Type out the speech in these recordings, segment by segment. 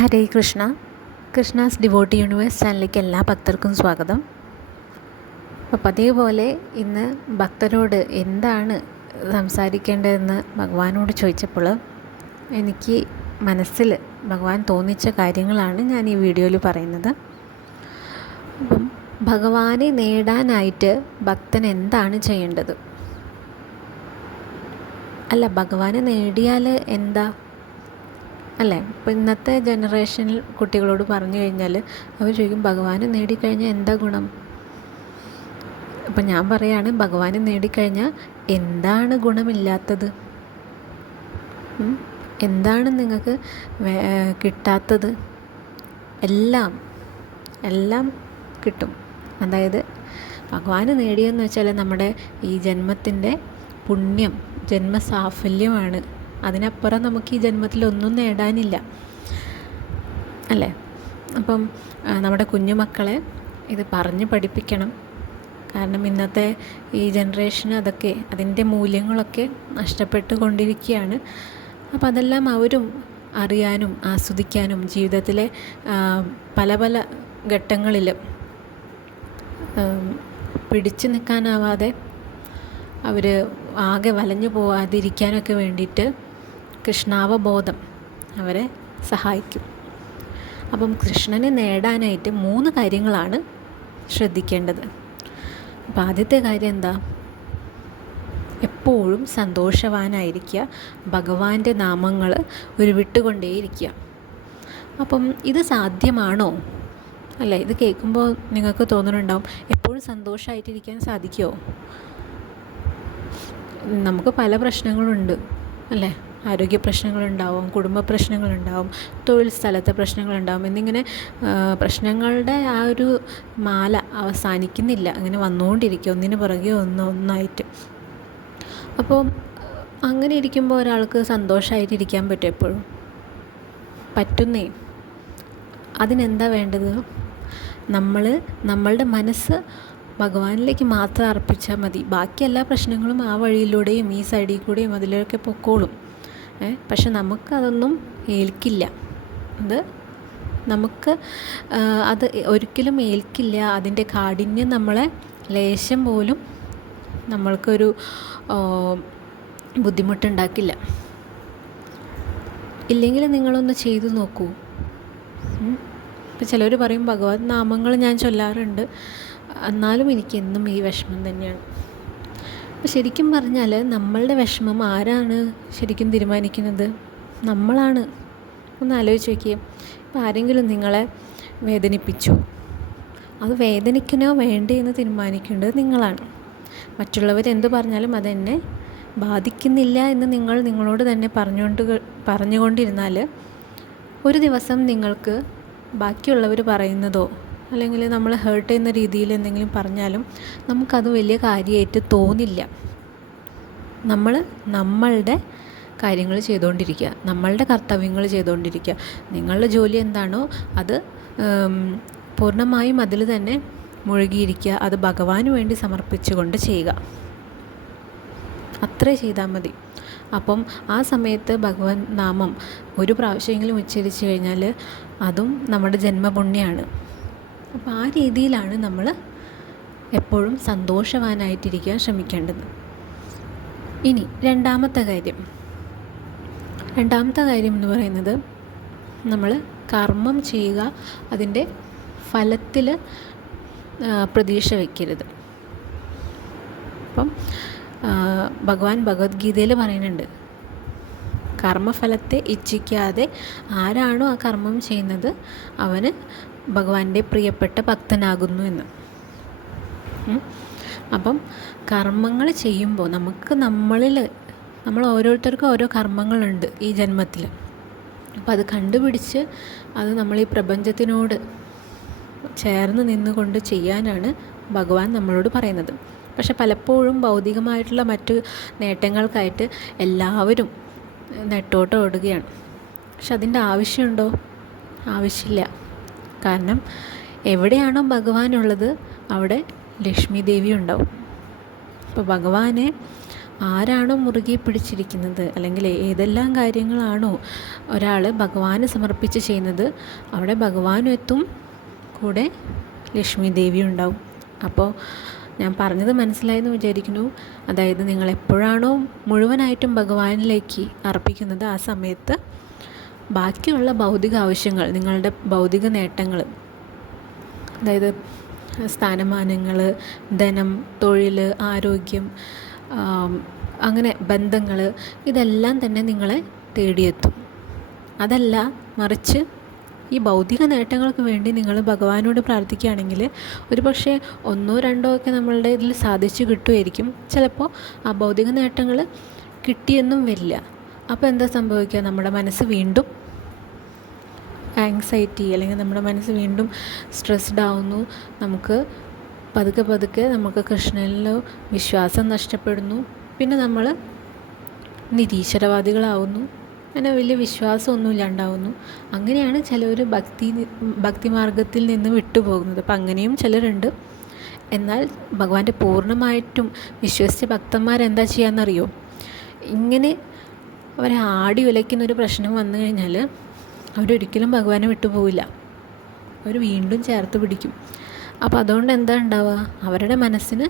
ഹരേ Krishna. Krishna's devotee universe ചാനലിലേക്ക് എല്ലാ ഭക്തർക്കും സ്വാഗതം. അപ്പോൾ പതിവുപോലെ ഇന്ന് ഭക്തരോട് എന്താണ് സംസാരിക്കേണ്ടതെന്ന് ഭഗവാനോട് ചോദിച്ചപ്പോൾ എനിക്ക് മനസ്സിൽ ഭഗവാൻ തോന്നിച്ച കാര്യങ്ങളാണ് ഞാൻ ഈ വീഡിയോയിൽ പറയുന്നത്. അപ്പം ഭഗവാനെ നേടാനായിട്ട് ഭക്തൻ എന്താണ് ചെയ്യേണ്ടത്? അല്ല, ഭഗവാനെ നേടിയാൽ എന്താ അല്ലേ? ഇപ്പോൾ ഇന്നത്തെ ജനറേഷനിൽ കുട്ടികളോട് പറഞ്ഞു കഴിഞ്ഞാൽ അവർ ചോദിക്കും, ഭഗവാനെ നേടിക്കഴിഞ്ഞാൽ എന്താ ഗുണം? അപ്പം ഞാൻ പറയാണ്, ഭഗവാനെ നേടിക്കഴിഞ്ഞാൽ എന്താണ് ഗുണമില്ലാത്തത്? എന്താണ് നിങ്ങൾക്ക് കിട്ടാത്തത്? എല്ലാം കിട്ടും. അതായത് ഭഗവാനെ നേടിയെന്ന് വെച്ചാൽ നമ്മുടെ ഈ ജന്മത്തിൻ്റെ പുണ്യം, ജന്മസാഫല്യമാണ്. അതിനപ്പുറം നമുക്ക് ഈ ജന്മത്തിൽ ഒന്നും നേടാനില്ല അല്ലേ? അപ്പം നമ്മുടെ കുഞ്ഞുമക്കളെ ഇത് പറഞ്ഞ് പഠിപ്പിക്കണം. കാരണം ഇന്നത്തെ ഈ ജനറേഷന് അതിൻ്റെ മൂല്യങ്ങളൊക്കെ നഷ്ടപ്പെട്ടു കൊണ്ടിരിക്കുകയാണ്. അപ്പോൾ അതെല്ലാം അവരും അറിയാനും ആസ്വദിക്കാനും ജീവിതത്തിലെ പല പല ഘട്ടങ്ങളിൽ പിടിച്ചു നിൽക്കാനാവാതെ അവർ ആകെ വലഞ്ഞു പോവാതിരിക്കാനൊക്കെ വേണ്ടിയിട്ട് കൃഷ്ണാവബോധം അവരെ സഹായിക്കും. അപ്പം കൃഷ്ണനെ നേടാനായിട്ട് 3 കാര്യങ്ങളാണ് ശ്രദ്ധിക്കേണ്ടത്. അപ്പം ആദ്യത്തെ കാര്യം എന്താ? എപ്പോഴും സന്തോഷവാനായിരിക്കുക, ഭഗവാന്റെ നാമങ്ങൾ ഉരുവിട്ടുകൊണ്ടേയിരിക്കുക. അപ്പം ഇത് സാധ്യമാണോ? അല്ലേ? ഇത് കേൾക്കുമ്പോൾ നിങ്ങൾക്ക് തോന്നുന്നുണ്ടാവും, എപ്പോഴും സന്തോഷമായിട്ടിരിക്കാൻ സാധിക്കുമോ? നമുക്ക് പല പ്രശ്നങ്ങളുണ്ട് അല്ലേ? ആരോഗ്യ പ്രശ്നങ്ങളുണ്ടാവും, കുടുംബ പ്രശ്നങ്ങളുണ്ടാവും, തൊഴിൽ സ്ഥലത്തെ പ്രശ്നങ്ങളുണ്ടാവും. എന്നിങ്ങനെ പ്രശ്നങ്ങളുടെ ആ ഒരു മാല അവസാനിക്കുന്നില്ല, അങ്ങനെ വന്നുകൊണ്ടിരിക്കുക, ഒന്നിന് പുറകെ ഒന്നായിട്ട്. അപ്പോൾ അങ്ങനെ ഇരിക്കുമ്പോൾ ഒരാൾക്ക് സന്തോഷമായിട്ടിരിക്കാൻ പറ്റും? എപ്പോഴും പറ്റുന്നേ. അതിനെന്താ വേണ്ടത്? നമ്മളുടെ മനസ്സ് ഭഗവാനിലേക്ക് മാത്രം അർപ്പിച്ചാൽ മതി. ബാക്കി എല്ലാ പ്രശ്നങ്ങളും ആ വഴിയിലൂടെയും ഈ സൈഡിൽ കൂടെയും അതിലൊക്കെ പൊക്കോളും. പക്ഷെ നമുക്കതൊന്നും ഏൽക്കില്ല. അത് ഒരിക്കലും ഏൽക്കില്ല. അതിൻ്റെ കാഠിന്യം നമ്മളെ ലേശം പോലും നമ്മൾക്കൊരു ബുദ്ധിമുട്ടുണ്ടാക്കില്ല. ഇല്ലെങ്കിൽ നിങ്ങളൊന്ന് ചെയ്തു നോക്കൂ. ഇപ്പം ചിലർ പറയും, ഭഗവത് നാമങ്ങൾ ഞാൻ ചൊല്ലാറുണ്ട്, എന്നാലും എനിക്കെന്നും ഈ വിഷമം തന്നെയാണ്. അപ്പോൾ ശരിക്കും പറഞ്ഞാൽ നമ്മളുടെ വിഷമം ആരാണ് ശരിക്കും തീരുമാനിക്കുന്നത്? നമ്മളാണ്. ഒന്ന് ആലോചിച്ച് നോക്കിയേ. ഇപ്പോൾ ആരെങ്കിലും നിങ്ങളെ വേദനിപ്പിച്ചു, അത് വേദനിക്കണോ വേണ്ടേ എന്ന് തീരുമാനിക്കേണ്ടത് നിങ്ങളാണ്. മറ്റുള്ളവരെന്ത് പറഞ്ഞാലും അതെന്നെ ബാധിക്കുന്നില്ല എന്ന് നിങ്ങളോട് തന്നെ പറഞ്ഞുകൊണ്ടിരുന്നാൽ ഒരു ദിവസം നിങ്ങൾക്ക് ബാക്കിയുള്ളവർ പറയുന്നതോ അല്ലെങ്കിൽ നമ്മളെ ഹേർട്ട് ചെയ്യുന്ന രീതിയിൽ എന്തെങ്കിലും പറഞ്ഞാലും നമുക്കത് വലിയ കാര്യമായിട്ട് തോന്നില്ല. നമ്മളുടെ കാര്യങ്ങൾ ചെയ്തുകൊണ്ടിരിക്കുക, നമ്മളുടെ കർത്തവ്യങ്ങൾ ചെയ്തുകൊണ്ടിരിക്കുക. നിങ്ങളുടെ ജോലി എന്താണോ അത് പൂർണ്ണമായും അതിൽ തന്നെ മുഴുകിയിരിക്കുക. അത് ഭഗവാന് വേണ്ടി സമർപ്പിച്ചുകൊണ്ട് ചെയ്യുക. അത്രേ ചെയ്താൽ മതി. അപ്പം ആ സമയത്ത് ഭഗവാൻ നാമം ഒരു പ്രാവശ്യമെങ്കിലും ഉച്ചരിച്ച് കഴിഞ്ഞാൽ അതും നമ്മുടെ ജന്മപുണ്യമാണ്. അപ്പോൾ ആ രീതിയിലാണ് നമ്മൾ എപ്പോഴും സന്തോഷവാനായിട്ടിരിക്കാൻ ശ്രമിക്കേണ്ടത്. ഇനി രണ്ടാമത്തെ കാര്യം എന്ന് പറയുന്നത്, നമ്മൾ കർമ്മം ചെയ്യുക, അതിൻ്റെ ഫലത്തിൽ പ്രതീക്ഷ വയ്ക്കരുത്. അപ്പം ഭഗവാൻ ഭഗവത്ഗീതയിൽ പറയുന്നുണ്ട്, കർമ്മഫലത്തെ ഇച്ഛിക്കാതെ ആരാണോ ആ കർമ്മം ചെയ്യുന്നത് അവന് ഭഗവാന്റെ പ്രിയപ്പെട്ട ഭക്തനാകുന്നു എന്ന്. അപ്പം കർമ്മങ്ങൾ ചെയ്യുമ്പോൾ നമ്മൾ ഓരോരുത്തർക്കും ഓരോ കർമ്മങ്ങളുണ്ട് ഈ ജന്മത്തിൽ. അപ്പോൾ അത് കണ്ടുപിടിച്ച് അത് നമ്മൾ ഈ പ്രപഞ്ചത്തിനോട് ചേർന്ന് നിന്നുകൊണ്ട് ചെയ്യാനാണ് ഭഗവാൻ നമ്മളോട് പറയുന്നത്. പക്ഷെ പലപ്പോഴും ഭൗതികമായിട്ടുള്ള മറ്റു നേട്ടങ്ങൾക്കായിട്ട് എല്ലാവരും നെട്ടോട്ടം. പക്ഷെ അതിൻ്റെ ആവശ്യമുണ്ടോ? ആവശ്യമില്ല. കാരണം എവിടെയാണോ ഭഗവാനുള്ളത് അവിടെ ലക്ഷ്മി ദേവി ഉണ്ടാവും. അപ്പോൾ ഭഗവാനെ ആരാണോ മുറുകെ പിടിച്ചിരിക്കുന്നത്, അല്ലെങ്കിൽ ഏതെല്ലാം കാര്യങ്ങളാണോ ഒരാൾ ഭഗവാന് സമർപ്പിച്ച് ചെയ്യുന്നത്, അവിടെ ഭഗവാനും എത്തും, കൂടെ ലക്ഷ്മി ദേവി ഉണ്ടാവും. അപ്പോൾ ഞാൻ പറഞ്ഞത് മനസ്സിലായെന്ന് വിചാരിക്കുന്നു. അതായത് നിങ്ങൾ എപ്പോഴാണോ മുഴുവനായിട്ടും ഭഗവാനിലേക്ക് അർപ്പിക്കുന്നത്, ആ സമയത്ത് ബാക്കിയുള്ള ഭൗതിക ആവശ്യങ്ങൾ, നിങ്ങളുടെ ഭൗതിക നേട്ടങ്ങൾ, അതായത് സ്ഥാനമാനങ്ങൾ, ധനം, തൊഴിൽ, ആരോഗ്യം, അങ്ങനെ ബന്ധങ്ങൾ, ഇതെല്ലാം തന്നെ നിങ്ങളെ തേടിയെത്തും. അതല്ല മറിച്ച് ഈ ഭൗതിക നേട്ടങ്ങൾക്ക് വേണ്ടി നിങ്ങൾ ഭഗവാനോട് പ്രാർത്ഥിക്കുകയാണെങ്കിൽ ഒരു പക്ഷേ 1 2 ഒക്കെ നമ്മളുടെ ഇതിൽ സാധിച്ചു കിട്ടുമായിരിക്കും. ചിലപ്പോൾ ആ ഭൗതിക നേട്ടങ്ങൾ കിട്ടിയെന്നും വരില്ല. അപ്പോൾ എന്താ സംഭവിക്കുക? നമ്മുടെ മനസ്സ് വീണ്ടും ആങ്സൈറ്റി, അല്ലെങ്കിൽ നമ്മുടെ മനസ്സ് വീണ്ടും സ്ട്രെസ്ഡ് ആവുന്നു. നമുക്ക് പതുക്കെ നമുക്ക് കൃഷ്ണനിലോ വിശ്വാസം നഷ്ടപ്പെടുന്നു. പിന്നെ നമ്മൾ നിരീശ്വരവാദികളാവുന്നു. അങ്ങനെ വലിയ വിശ്വാസമൊന്നും ഇല്ലാണ്ടാവുന്നു. അങ്ങനെയാണ് ചിലർ ഭക്തി മാർഗത്തിൽ നിന്ന് വിട്ടുപോകുന്നത്. അപ്പം അങ്ങനെയും ചിലരുണ്ട്. എന്നാൽ ഭഗവാന്റെ പൂർണ്ണമായിട്ടും വിശ്വസിച്ച ഭക്തന്മാരെന്താ ചെയ്യാമെന്നറിയോ? ഇങ്ങനെ അവരെ ആടി ഉലയ്ക്കുന്നൊരു പ്രശ്നം വന്നു കഴിഞ്ഞാൽ അവരൊരിക്കലും ഭഗവാനെ വിട്ടുപോവില്ല. അവർ വീണ്ടും ചേർത്ത് പിടിക്കും. അപ്പോൾ അതുകൊണ്ട് എന്താ ഉണ്ടാവുക? അവരുടെ മനസ്സിന്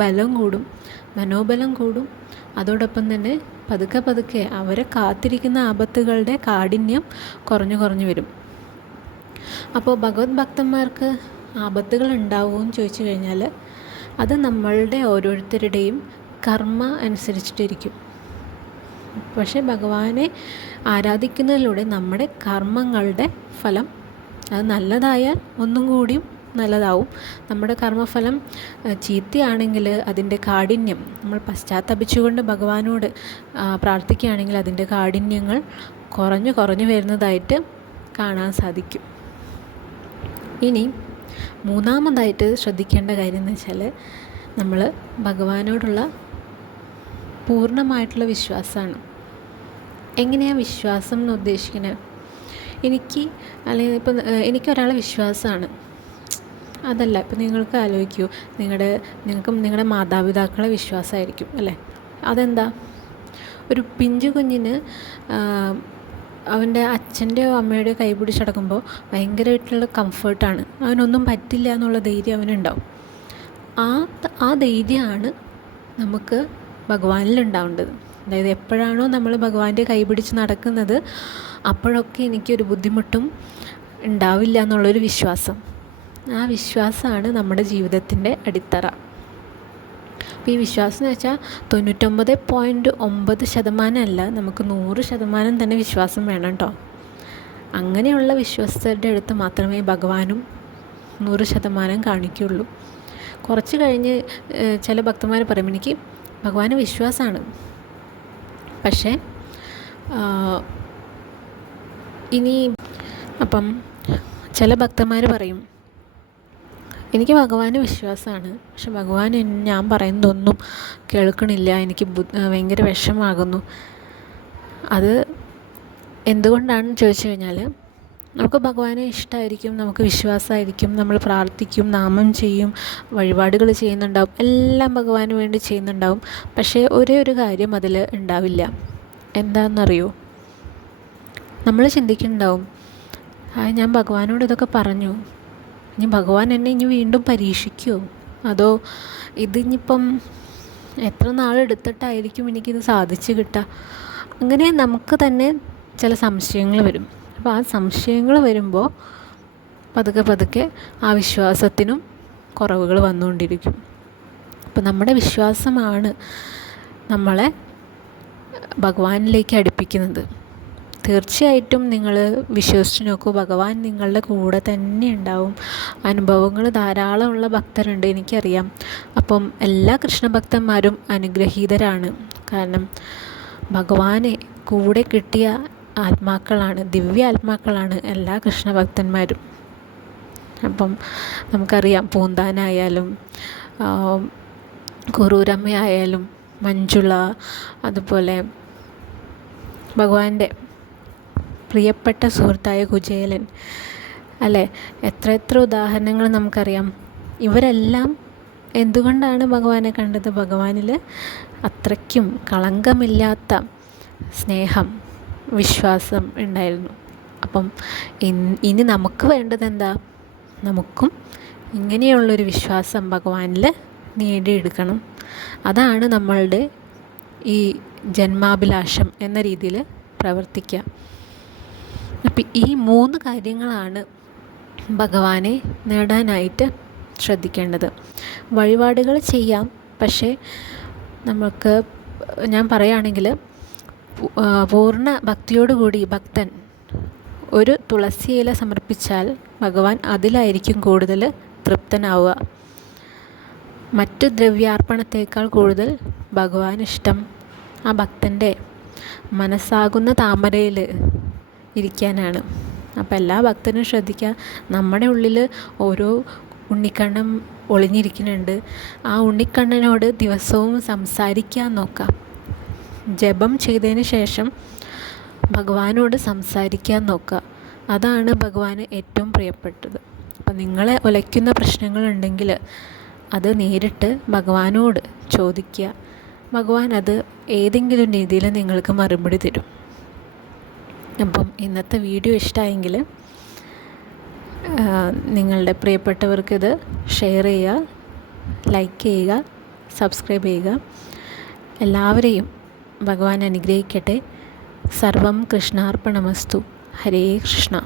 ബലം കൂടും, മനോബലം കൂടും. അതോടൊപ്പം തന്നെ പതുക്കെ അവരെ കാത്തിരിക്കുന്ന ആപത്തുകളുടെ കാഠിന്യം കുറഞ്ഞു വരും. അപ്പോൾ ഭഗവത് ഭക്തന്മാർക്ക് ആപത്തുകൾ ഉണ്ടാവുമെന്ന് ചോദിച്ചു കഴിഞ്ഞാൽ അത് നമ്മളുടെ ഓരോരുത്തരുടെയും കർമ്മ അനുസരിച്ചിട്ടിരിക്കും. പക്ഷേ ഭഗവാനെ ആരാധിക്കുന്നതിലൂടെ നമ്മുടെ കർമ്മങ്ങളുടെ ഫലം അത് നല്ലതായാൽ ഒന്നും കൂടിയും നല്ലതാവും. നമ്മുടെ കർമ്മഫലം ചീത്തയാണെങ്കിൽ അതിൻ്റെ കാഠിന്യം, നമ്മൾ പശ്ചാത്തപിച്ചുകൊണ്ട് ഭഗവാനോട് പ്രാർത്ഥിക്കുകയാണെങ്കിൽ അതിൻ്റെ കാഠിന്യങ്ങൾ കുറഞ്ഞു വരുന്നതായിട്ട് കാണാൻ സാധിക്കും. ഇനി മൂന്നാമതായിട്ട് ശ്രദ്ധിക്കേണ്ട കാര്യം എന്ന് വെച്ചാൽ നമ്മൾ ഭഗവാനോടുള്ള പൂർണ്ണമായിട്ടുള്ള വിശ്വാസമാണ്. എങ്ങനെയാണ് വിശ്വാസം എന്ന് ഉദ്ദേശിക്കുന്നത്? എനിക്കൊരാളെ വിശ്വാസമാണ്, അതല്ല. ഇപ്പം നിങ്ങൾക്ക് ആലോചിക്കൂ, നിങ്ങളുടെ മാതാപിതാക്കളെ വിശ്വാസമായിരിക്കും അല്ലേ? അതെന്താ? ഒരു പിഞ്ചു കുഞ്ഞിന് അവൻ്റെ അച്ഛൻ്റെയോ അമ്മയുടെയോ കൈ പിടിച്ചടക്കുമ്പോൾ ഭയങ്കരമായിട്ടുള്ള കംഫർട്ടാണ്. അവനൊന്നും പറ്റില്ല എന്നുള്ള ധൈര്യം അവനുണ്ടാവും. ആ ധൈര്യമാണ് നമുക്ക് ഭഗവാനിലുണ്ടാവേണ്ടത്. അതായത് എപ്പോഴാണോ നമ്മൾ ഭഗവാന്റെ കൈ പിടിച്ച് നടക്കുന്നത് അപ്പോഴൊക്കെ എനിക്കൊരു ബുദ്ധിമുട്ടും ഉണ്ടാവില്ല എന്നുള്ളൊരു വിശ്വാസം. ആ വിശ്വാസമാണ് നമ്മുടെ ജീവിതത്തിൻ്റെ അടിത്തറ. അപ്പോൾ ഈ വിശ്വാസം എന്ന് വെച്ചാൽ 99.9% അല്ല, നമുക്ക് 100% തന്നെ വിശ്വാസം വേണം കേട്ടോ. അങ്ങനെയുള്ള വിശ്വാസത്തിൻ്റെ അടുത്ത് മാത്രമേ ഭഗവാനും 100% കാണിക്കുകയുള്ളൂ. കുറച്ച് കഴിഞ്ഞ് ചില ഭക്തന്മാർ പറയും, എനിക്ക് ഭഗവാന് വിശ്വാസമാണ്, പക്ഷേ അപ്പം ചില ഭക്തന്മാർ പറയും, എനിക്ക് ഭഗവാന് വിശ്വാസമാണ്, പക്ഷെ ഭഗവാൻ ഞാൻ പറയുന്നതൊന്നും കേൾക്കണില്ല, എനിക്ക് ഭയങ്കര വിഷമാകുന്നു. അത് എന്തുകൊണ്ടാണെന്ന് ചോദിച്ചു കഴിഞ്ഞാൽ നമുക്ക് ഭഗവാനെ ഇഷ്ടമായിരിക്കും, നമുക്ക് വിശ്വാസമായിരിക്കും, നമ്മൾ പ്രാർത്ഥിക്കും, നാമം ചെയ്യും, വഴിപാടുകൾ ചെയ്യുന്നുണ്ടാവും, എല്ലാം ഭഗവാന് വേണ്ടി ചെയ്യുന്നുണ്ടാവും. പക്ഷേ ഒരേ ഒരു കാര്യം അതിൽ ഉണ്ടാവില്ല. എന്താണെന്നറിയോ? നമ്മൾ ചിന്തിക്കുന്നുണ്ടാവും, ഞാൻ ഭഗവാനോട് ഇതൊക്കെ പറഞ്ഞു, ഇനി ഭഗവാൻ എന്നെ വീണ്ടും പരീക്ഷിക്കുമോ? അതോ ഇതിനിപ്പം എത്ര നാളെടുത്തിട്ടായിരിക്കും എനിക്കിത് സാധിച്ചു കിട്ടുക? അങ്ങനെ നമുക്ക് തന്നെ ചില സംശയങ്ങൾ വരും. അപ്പോൾ ആ സംശയങ്ങൾ വരുമ്പോൾ പതുക്കെ ആ വിശ്വാസത്തിനും കുറവുകൾ വന്നുകൊണ്ടിരിക്കും. അപ്പോൾ നമ്മുടെ വിശ്വാസമാണ് നമ്മളെ ഭഗവാനിലേക്ക് അടുപ്പിക്കുന്നത്. തീർച്ചയായിട്ടും നിങ്ങൾ വിശ്വസിച്ച് നോക്കൂ, ഭഗവാൻ നിങ്ങളുടെ കൂടെ തന്നെ ഉണ്ടാവും. അനുഭവങ്ങൾ ധാരാളമുള്ള ഭക്തരുണ്ട്, എനിക്കറിയാം. അപ്പം എല്ലാ കൃഷ്ണഭക്തന്മാരും അനുഗ്രഹീതരാണ്. കാരണം ഭഗവാനെ കൂടെ കിട്ടിയ ആത്മാക്കളാണ്, ദിവ്യ ആത്മാക്കളാണ് എല്ലാ കൃഷ്ണഭക്തന്മാരും. അപ്പം നമുക്കറിയാം, പൂന്താനായാലും കുറൂരമ്മയായാലും മഞ്ജുള, അതുപോലെ ഭഗവാന്റെ പ്രിയപ്പെട്ട സുഹൃത്തായ കുചേലൻ, അല്ലേ? എത്ര ഉദാഹരണങ്ങൾ നമുക്കറിയാം. ഇവരെല്ലാം എന്തുകൊണ്ടാണ് ഭഗവാനെ കണ്ടത്? ഭഗവാനിൽ അത്രയ്ക്കും കളങ്കമില്ലാത്ത സ്നേഹം, വിശ്വാസം ഉണ്ടായിരുന്നു. അപ്പം ഇനി നമുക്ക് വേണ്ടത് എന്താ? നമുക്കും ഇങ്ങനെയുള്ളൊരു വിശ്വാസം ഭഗവാനിൽ നേടിയെടുക്കണം. അതാണ് നമ്മളുടെ ഈ ജന്മാഭിലാഷം എന്ന രീതിയിൽ പ്രവർത്തിക്കുക. അപ്പം ഈ 3 കാര്യങ്ങളാണ് ഭഗവാനെ നേടാനായിട്ട് ശ്രദ്ധിക്കേണ്ടത്. വഴിപാടുകൾ ചെയ്യാം, പക്ഷേ നമുക്ക് ഞാൻ പറയുകയാണെങ്കിൽ പൂർണ്ണ ഭക്തിയോടുകൂടി ഭക്തൻ ഒരു തുളസി ഇല സമർപ്പിച്ചാൽ ഭഗവാൻ അതിലായിരിക്കും കൂടുതൽ തൃപ്തനാവുക. മറ്റ് ദ്രവ്യാർപ്പണത്തേക്കാൾ കൂടുതൽ ഭഗവാൻ ഇഷ്ടം ആ ഭക്തൻ്റെ മനസ്സാകുന്ന താമരയിൽ ഇരിക്കാനാണ്. അപ്പോൾ എല്ലാ ഭക്തനും ശ്രദ്ധിക്കുക, നമ്മുടെ ഉള്ളിൽ ഓരോ ഉണ്ണിക്കണ്ണൻ ഒളിഞ്ഞിരിക്കുന്നുണ്ട്. ആ ഉണ്ണിക്കണ്ണനോട് ദിവസവും സംസാരിക്കാൻ നോക്കാം. ജപം ചെയ്തതിന് ശേഷം ഭഗവാനോട് സംസാരിക്കാൻ നോക്കുക. അതാണ് ഭഗവാന് ഏറ്റവും പ്രിയപ്പെട്ടത്. അപ്പം നിങ്ങളെ ഉലയ്ക്കുന്ന പ്രശ്നങ്ങളുണ്ടെങ്കിൽ അത് നേരിട്ട് ഭഗവാനോട് ചോദിക്കുക. ഭഗവാൻ അത് ഏതെങ്കിലും രീതിയിൽ നിങ്ങൾക്ക് മറുപടി തരും. അപ്പം ഇന്നത്തെ വീഡിയോ ഇഷ്ടമായെങ്കിൽ നിങ്ങളുടെ പ്രിയപ്പെട്ടവർക്കിത് ഷെയർ ചെയ്യുക, ലൈക്ക് ചെയ്യുക, സബ്സ്ക്രൈബ് ചെയ്യുക. എല്ലാവരെയും ഭഗവാൻ അനുഗ്രഹിക്കട്ടെ. സർവം കൃഷ്ണാർപ്പണമസ്തു. ഹരേ കൃഷ്ണ.